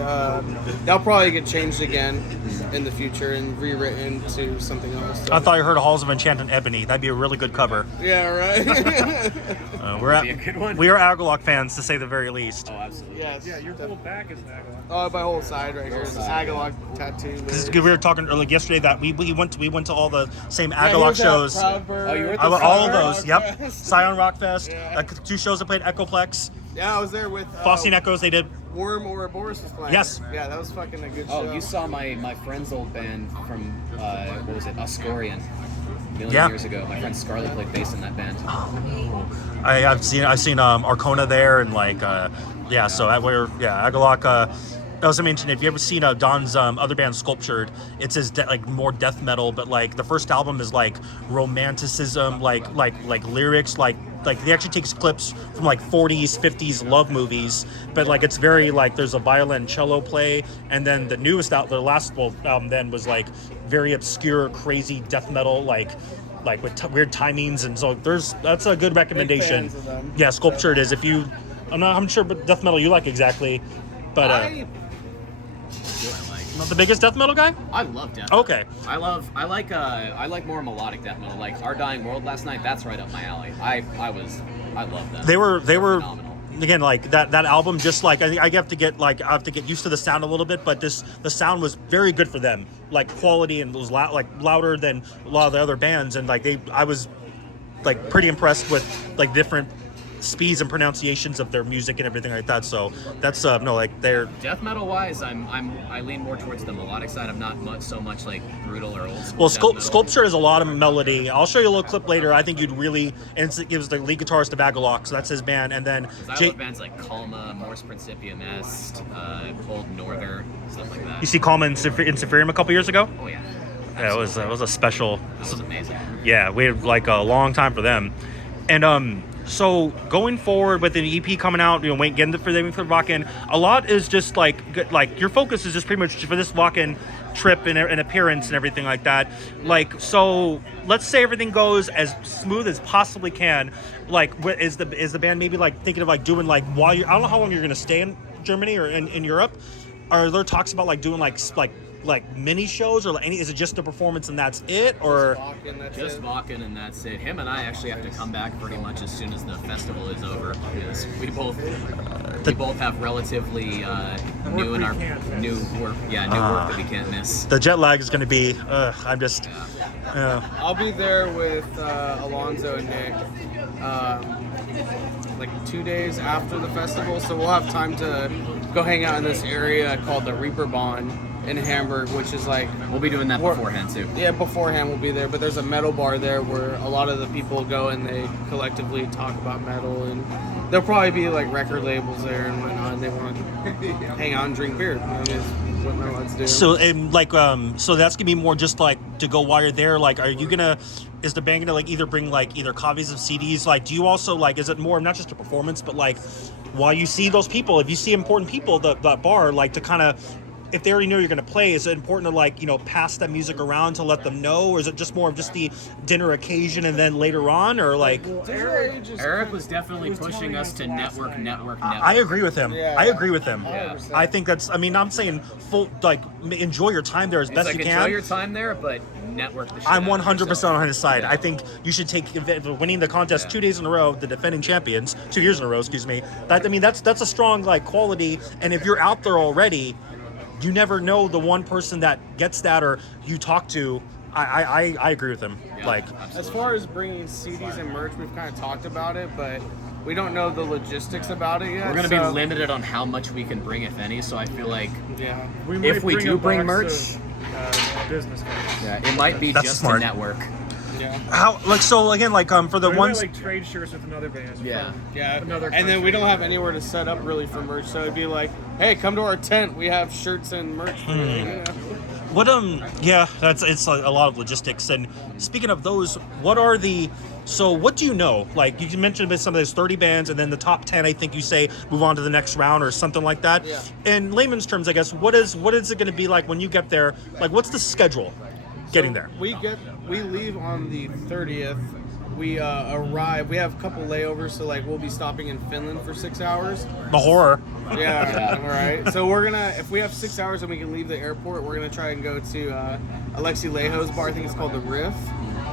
that'll probably get changed again in the future and rewritten to something else. So. I thought you heard Halls of Enchanted Ebony. That'd be a really good cover. Yeah, right. We're Be a good one. we are Agalock fans, to say the very least. Oh, absolutely. Yes. Yeah, your whole back is an Agalock. Oh, my whole side right here is Agalock tattoo. We were talking earlier yesterday that we went to all the same Agalock shows. Oh, you were at the All of Scion those. Rock Yep. Fest. Scion Rock Fest. Yeah. 2 shows I played Echoplex. Yeah, I was there with Faustine Echoes. They did. Worm or Boris was playing. Yes. Yeah, that was fucking a good show. Oh, you saw my friend's old band from what was it, Ascorian, a million Yeah. years ago. My friend Scarlett played bass in that band. I've seen Arcona there, and so Agalock. I was mentioning, if you ever seen Don's other band Sculptured, it's his more death metal, but like the first album is like romanticism, like lyrics, like they actually takes clips from like 40s, 50s love movies, but like it's very like there's a violin cello play, and then the last album then was like very obscure, crazy death metal, like with weird timings, and so that's a good recommendation. Big fans of them. Yeah, Sculptured is I'm sure, but death metal you like exactly, but not the biggest death metal guy. I love death. Okay. I like more melodic death metal. Like Our Dying World last night. That's right up my alley. I love that. They were phenomenal. again, like that album. Just like I have to get used to the sound a little bit, but the sound was very good for them. Like quality, and it was louder than a lot of the other bands, and I was like pretty impressed with like different speeds and pronunciations of their music and everything like that. So that's they're Death metal wise, I lean more towards the melodic side. I'm not so much like brutal or old school. well, death metal. Sculpture is a lot of melody. I'll show you a little clip later. I think you'd really, and it was the lead guitarist of Agalock, so that's his band, and then 'Cause I love bands like Calma, Mors Principium Est, Old Norther, stuff like that. you see Calma in Mythraeum a couple years ago. Oh yeah. Yeah, it was a special. That was amazing. Yeah, waited like a long time for them, and so going forward with an EP coming out, getting for Wacken, a lot is just like your focus is just pretty much for this Wacken trip and appearance and everything like that. Like, so let's say everything goes as smooth as possibly can. Like, is the band maybe like thinking of like doing like I don't know how long you're gonna stay in Germany or in Europe. Are there talks about like doing like mini shows, or is it just a performance and that's it, or Just Wacken and that's it. Him and I actually have to come back pretty much as soon as the festival is over, because we both have relatively new work that we can't miss. the jet lag is going to be I'm just I'll be there with Alonzo and Nick like 2 days after the festival, so we'll have time to go hang out in this area called the Reaperbahn in Hamburg, which is like... We'll be doing that beforehand too. Yeah, beforehand we'll be there, but there's a metal bar there where a lot of the people go and they collectively talk about metal, and there'll probably be like record labels there and whatnot, and they want to hang out and drink beer. That is what metalheads do. so so that's gonna be more just like to go while you're there. Like, is the band gonna like either bring like either copies of CDs? Like, do you also like, is it more not just a performance, but like while you see those people, if you see important people at that bar, like to kind of if they already know you're going to play, is it important to like, pass that music around to let them know, or is it just more of just the dinner occasion and then later on, or like? Well, Eric was definitely pushing us to network. I agree with him. Yeah. I agree with him. Yeah. I think that's. I mean, I'm saying full enjoy your time there as best It's like you enjoy can. your time there, but network the shit I'm out of 100% yourself. on his side. Yeah. I think you should take winning the contest 2 days in a row, the defending champions, 2 years in a row, excuse me. That's a strong like quality. And if you're out there already, you never know the one person that gets that or you talk to. I agree with him. Yeah, Like, absolutely. As far as bringing CDs and merch, we've kind of talked about it, but we don't know the logistics about it yet. We're gonna be so- limited on how much we can bring, if any. So I feel like Yeah. if we do bring merch, business cards. yeah, it might be That's just smart. to network. Yeah. how like so again like for the We ones. might, like trade shirts with another band. Yeah. Yeah. Another And then we country. don't have anywhere to set up really for merch, so it'd be like, hey, come to our tent. We have shirts and merch for you. you know? What yeah, it's a lot of logistics. And speaking of those, what do you know? Like you mentioned about some of those 30 bands, and then the top 10, I think you say move on to the next round or something like that. Yeah. In layman's terms, I guess, what is it going to be like when you get there? Like, what's the schedule getting there? We leave on the 30th. We arrive. We have a couple layovers, so like we'll be stopping in Finland for 6 hours. The horror. Yeah, all right. So we're gonna, if we have 6 hours and we can leave the airport, we're gonna try and go to Alexi Leho's bar. I think it's called the Riff,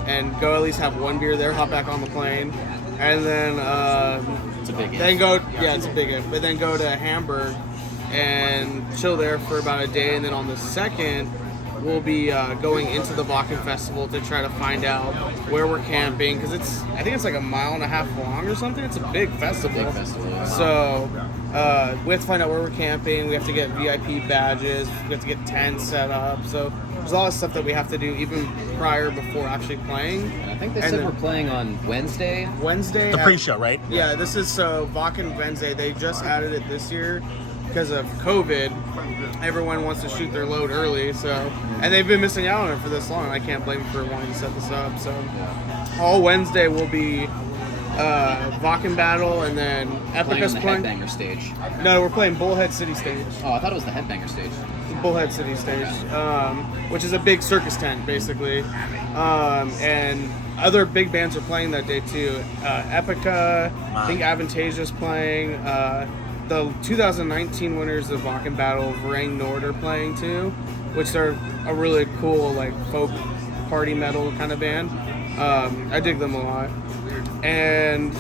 and go at least have one beer there. Hop back on the plane, and then It's a big then go. Yeah, it's a big if. But then go to Hamburg and chill there for about a day, and then on the 2nd. We'll be going into the Wacken Festival to try to find out where we're camping, because I think it's like a mile and a half long or something. It's a big festival. Big festival, yeah. So we have to find out where we're camping. We have to get VIP badges. We have to get tents set up. So there's a lot of stuff that we have to do even prior before actually playing. And I think they And said then we're playing on Wednesday. Wednesday. The at- pre-show, right? Yeah, this is so Wacken Wednesday. They just added it this year because of COVID. Everyone wants to shoot their load early, so and they've been missing out on it for this long. I can't blame them for wanting to set this up. So all Wednesday will be Wacken Battle, and then Playing on Epica's the playing. Headbanger stage. No, we're playing Bullhead City Stage. Oh, I thought it was the Headbanger stage. Bullhead City Stage, which is a big circus tent, basically. And other big bands are playing that day too. Epica, I think Avantasia's playing. The 2019 winners of Wacken Battle, Varang Nord, are playing too, which are a really cool like folk party metal kind of band. I dig them a lot. And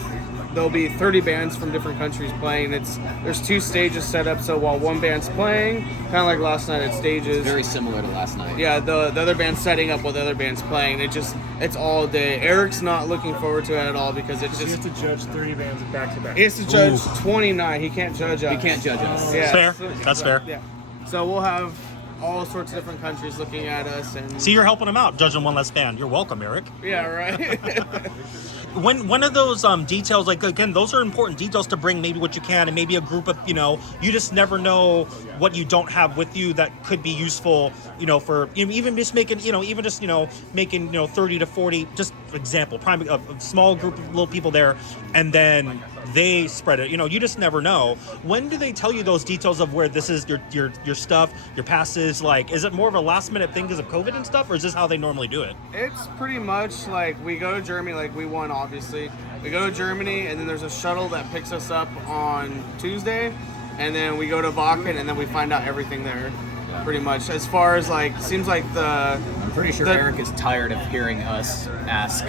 there'll be 30 bands from different countries playing. There's 2 stages set up, so while one band's playing, kind of like last night at stages. Very similar to last night. Yeah, the other band's setting up while the other band's playing. It's all day. Eric's not looking forward to it at all because it's You just have to judge 30 bands back to back. he has to judge Ooh. 29. He can't judge us. We can't judge us. Yeah, Fair. so- That's fair. Yeah. So we'll have all sorts of different countries looking at us, and See, you're helping him out, judging one less band. You're welcome, Eric. yeah, right. When one of those details, like again, those are important details to bring. Maybe what you can, and maybe a group of you just never know what you don't have with you that could be useful. For even just making making 30 to 40. Just example, prime a small group of little people there, and then they spread it. You just never know. When do they tell you those details of where this is your stuff, your passes? Like, is it more of a last minute thing because of COVID and stuff, or is this how they normally do it? It's pretty much like we go to Germany, like we won obviously. We go to Germany, and then there's a shuttle that picks us up on Tuesday, and then we go to Wacken, and then we find out everything there. Pretty much. As far as seems like I'm pretty sure The- Eric is tired of hearing us ask,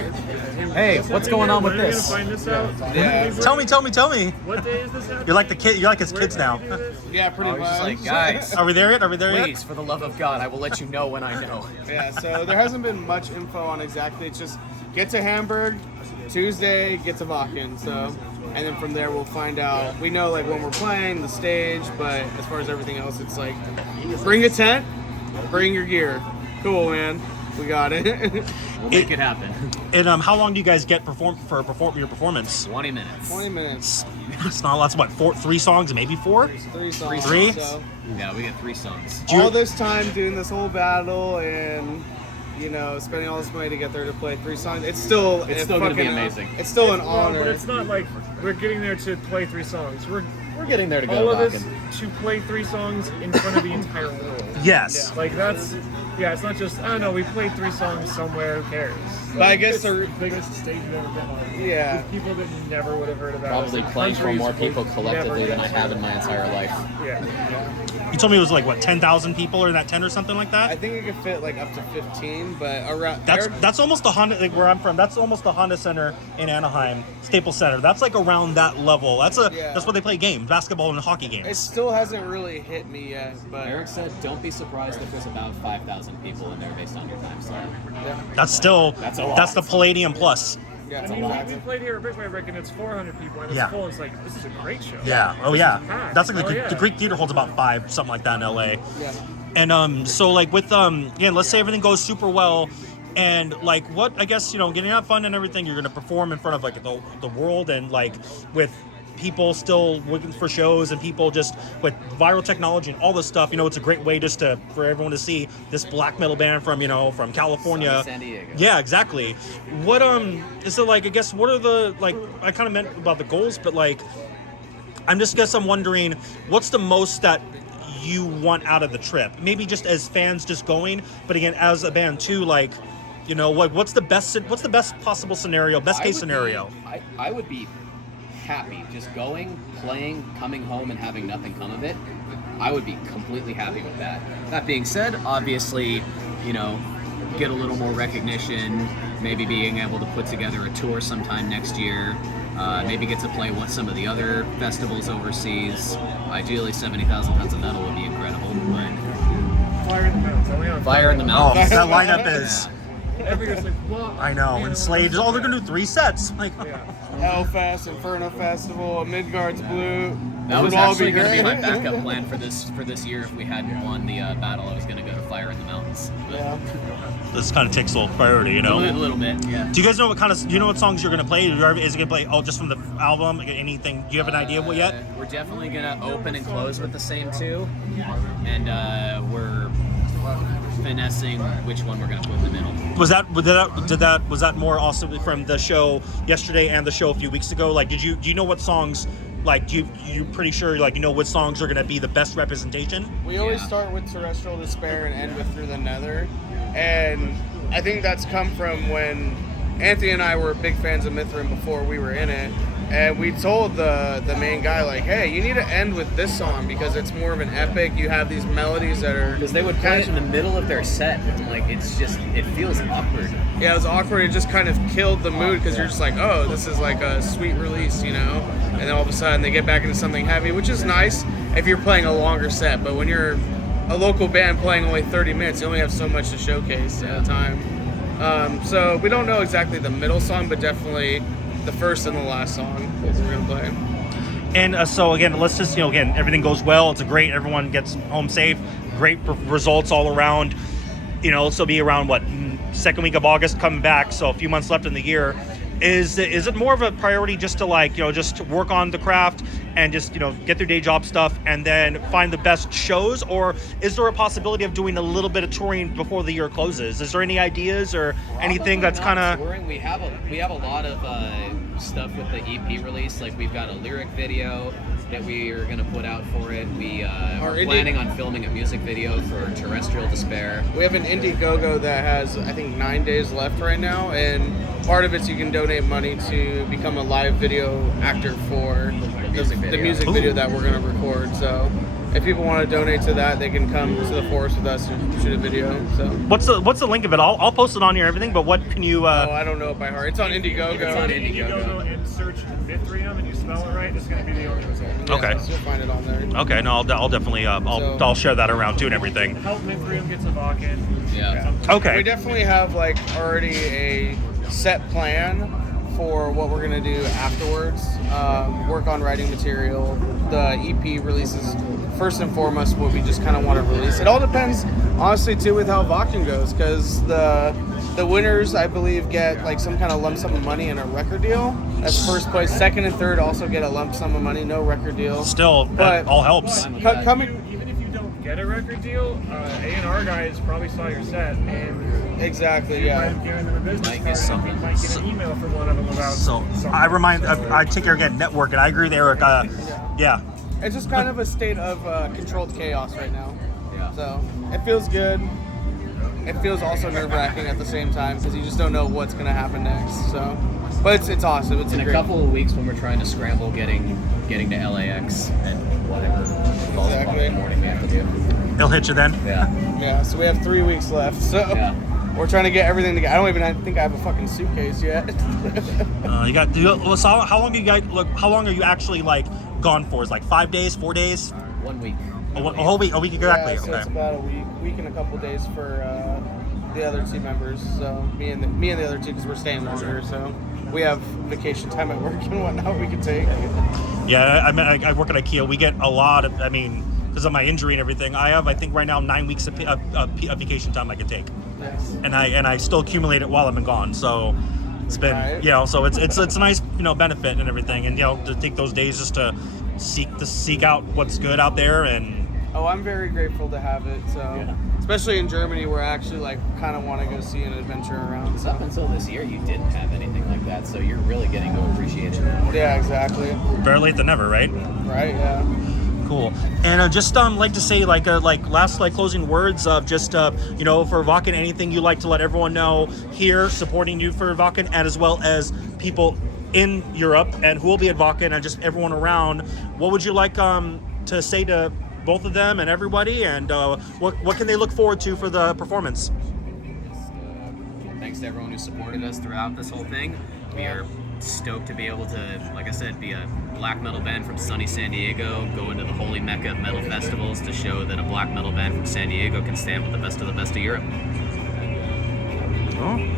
"Hey, what's going on with When are you this?" gonna find this out? Yeah. Tell me. What day is this happening? You're like the kid. You're like his Where kids can now. we do this? yeah, pretty I was much. just like, guys, Are we there yet? please, for the love of God, I will let you know when I know. Yeah, so there hasn't been much info on exactly. It's just get to Hamburg, Tuesday, get to Wacken. So, and then from there we'll find out. We know when we're playing, the stage, but as far as everything else, it's bring a tent, bring your gear. Cool, man. We got it. We'll make it happen. And how long do you guys get for your performance? 20 minutes. 20 minutes, It's not lots. What, 3 songs, maybe 4? 3 songs. Three? So Yeah, we get 3 songs. all this time doing this whole battle and spending all this money to get there to play 3 songs. It's still It's still gonna be fucking- amazing. It's still an Well, honor. but it's not like we're getting there to play 3 songs. We're We're getting there to go. all of us Wacken. to play 3 songs in front of the entire world. Yes. Like that's, yeah, it's not just, oh no, we played 3 songs somewhere, who cares? But I guess it's the biggest stage you've ever been on. Yeah. With people that you never would have heard about. Probably us, playing for countries more we'd people never collectively than I get have to. in my entire life. Yeah. You told me it was like what 10,000 people or that 10 or something like I that. think it could fit like up to 15, but around That's almost the Honda, like where I'm from. That's almost the Honda Center in Anaheim, Staples Center. That's like around that level. That's Yeah. that's where they play games, basketball and hockey it games. still hasn't really hit me yet. But Eric said, "Don't be surprised if there's about 5,000 people in there based on your time slot." yeah, That's still That's a lot. that's the Palladium Plus. yeah, I mean, we played here at Big Wave Reckon, it's 400 people, and it's Yeah. full. It's like, this is a great show. Yeah. Oh This yeah. is packed. That's like Oh, yeah. the Greek Theater holds about 5, something like that in LA. yeah. And so like with again, let's say everything goes super well, and like what I guess getting out fun and everything, you're gonna perform in front of like the world and like with people still looking for shows and people just with viral technology and all this stuff. It's a great way just for everyone to see this black metal band from from California. Sunny San Diego. Yeah, exactly. What is it like? I guess what are the like? I kind of meant about the goals, but like I'm wondering what's the most that you want out of the trip? Maybe just as fans just going, but again as a band too. Like, what's the best possible scenario? Best case scenario. I would be happy just going, playing, coming home, and having nothing come of it. I would be completely happy with that. That being said, obviously, get a little more recognition, maybe being able to put together a tour sometime next year, maybe get to play some of the other festivals overseas. Ideally, 70,000 Tons of Metal would be incredible, but Fire in the Mountains. Only on Fire in the Oh, Mountains. that lineup is. Every year's like, what? I know. And Slade, they're gonna do 3 sets. Like, Yeah. Hellfest, Inferno Festival, Midgard's Blue. That It was would all actually going to be my great. backup plan for this year. If we hadn't won the battle, I was going to go to Fire in the Mountains. But Yeah. this kind of takes a little priority, a little bit, yeah. Do you guys know what songs you're gonna play? Is it gonna play just from the album? Anything? Do you have an idea of what yet? We're definitely going to open and close with the same 2, and we're finessing which one we're going to put in the middle. Was that more also from the show yesterday and the show a few weeks ago? Like, do you know what songs? Like, you pretty sure what songs are gonna be the best representation? We always Yeah. start with Terrestrial Despair and end with Through the Nether. And I think that's come from when Anthony and I were big fans of Mythraeum before we were in it. And we told the main guy, like, hey, you need to end with this song because it's more of an epic. You have these melodies that are... Because they would play it in the middle of their set, and like it feels awkward. Yeah, it was awkward. It just kind of killed the mood because you're just like, oh, this is like a sweet release, And then all of a sudden they get back into something heavy, which is nice if you're playing a longer set. But when you're a local band playing only 30 minutes, you only have so much to showcase at a time. So we don't know exactly the middle song, but definitely the first and the last song that we're going to play. And so again, let's just again, everything goes well. It's everyone gets home safe. Great results all around. This will be around second week of August coming back. So a few months left in the year. Is it more of a priority just to just work on the craft and just get through day job stuff and then find the best shows, or is there a possibility of doing a little bit of touring before the year closes? Is there any ideas or anything that's kind of touring? We have a lot of stuff with the EP release. Like we've got a lyric video that we are going to put out for it. We are planning on filming a music video for Terrestrial Despair. We have an Indiegogo that has, I think, 9 days left right now, and part of it's you can donate money to become a live video actor for the music video that we're going to record. So if people want to donate to that, they can come to the forest with us and shoot a video. So what's the link of it? I'll post it on here, everything. But what can you? I don't know it by heart. It's on Indiegogo. If it's on Indiegogo and search Mythraeum and you spell it right, it's going to be the only result. Yeah, Okay. so you'll find it on there. Okay, no, I'll definitely I'll share that around too and everything. Help Mythraeum gets a Wacken. Yeah. Okay. We definitely have already a set plan for what we're gonna do afterwards. Work on writing material. The EP releases first and foremost what we just kind of want to release. It all depends, honestly, too, with how Wacken goes, because the winners, I believe, get some kind of lump sum of money and a record deal. That's first place. Second and third also get a lump sum of money, no record deal. Still, that But- all helps. Even if you don't get a record deal, A&R guys probably saw your set and Exactly, might yeah. have given them a business Might get card. something. You might get an email from one of them about So something. I take care again, network, and I agree with Eric. Yeah. It's just kind of a state of controlled chaos right now. Yeah. So it feels good. It feels also nerve-wracking at the same time because you just don't know what's going to happen next. So, but it's awesome. It's In a great. couple of weeks when we're trying to scramble getting to LAX and whatever falls upon Exactly. the morning we have to do. He'll hit you then. Yeah. Yeah. So we have 3 weeks left. So Yeah. we're trying to get everything together. I don't even think I have a fucking suitcase yet. You got. So how long are you guys? Look, how long are you actually like gone for? Is like 5 days, 4 days, 1 week. a whole week? A week exactly. Yeah, so it's Okay. about a week and a couple days for the other two members. So me and the other two because we're staying longer. So we have vacation time at work and whatnot we can take. Yeah, I work at IKEA. We get a lot of. I mean, because of my injury and everything, I think right now 9 weeks of vacation time I can take, Yes. and I still accumulate it while I'm gone. So it's been Right. So it's a nice benefit and everything, and to take those days just to seek out what's good out there and. Oh, I'm very grateful to have it. So, Yeah. especially in Germany, where I actually like kind of want to go see an adventure around. Up So, until this year, you didn't have anything like that, so you're really getting to appreciate it now. yeah, exactly. Better late than never, right? Right? Yeah. Cool. And just like to say like last closing words of just for Wacken, anything you like to let everyone know here supporting you for Wacken, and as well as people in Europe and who will be at Wacken and just everyone around. What would you like to say to both of them and everybody, and what can they look forward to for the performance? Thanks to everyone who supported us throughout this whole thing. We are stoked to be able to, like I said, be a black metal band from sunny San Diego, go into the holy mecca of metal festivals to show that a black metal band from San Diego can stand with the best of Europe. Oh.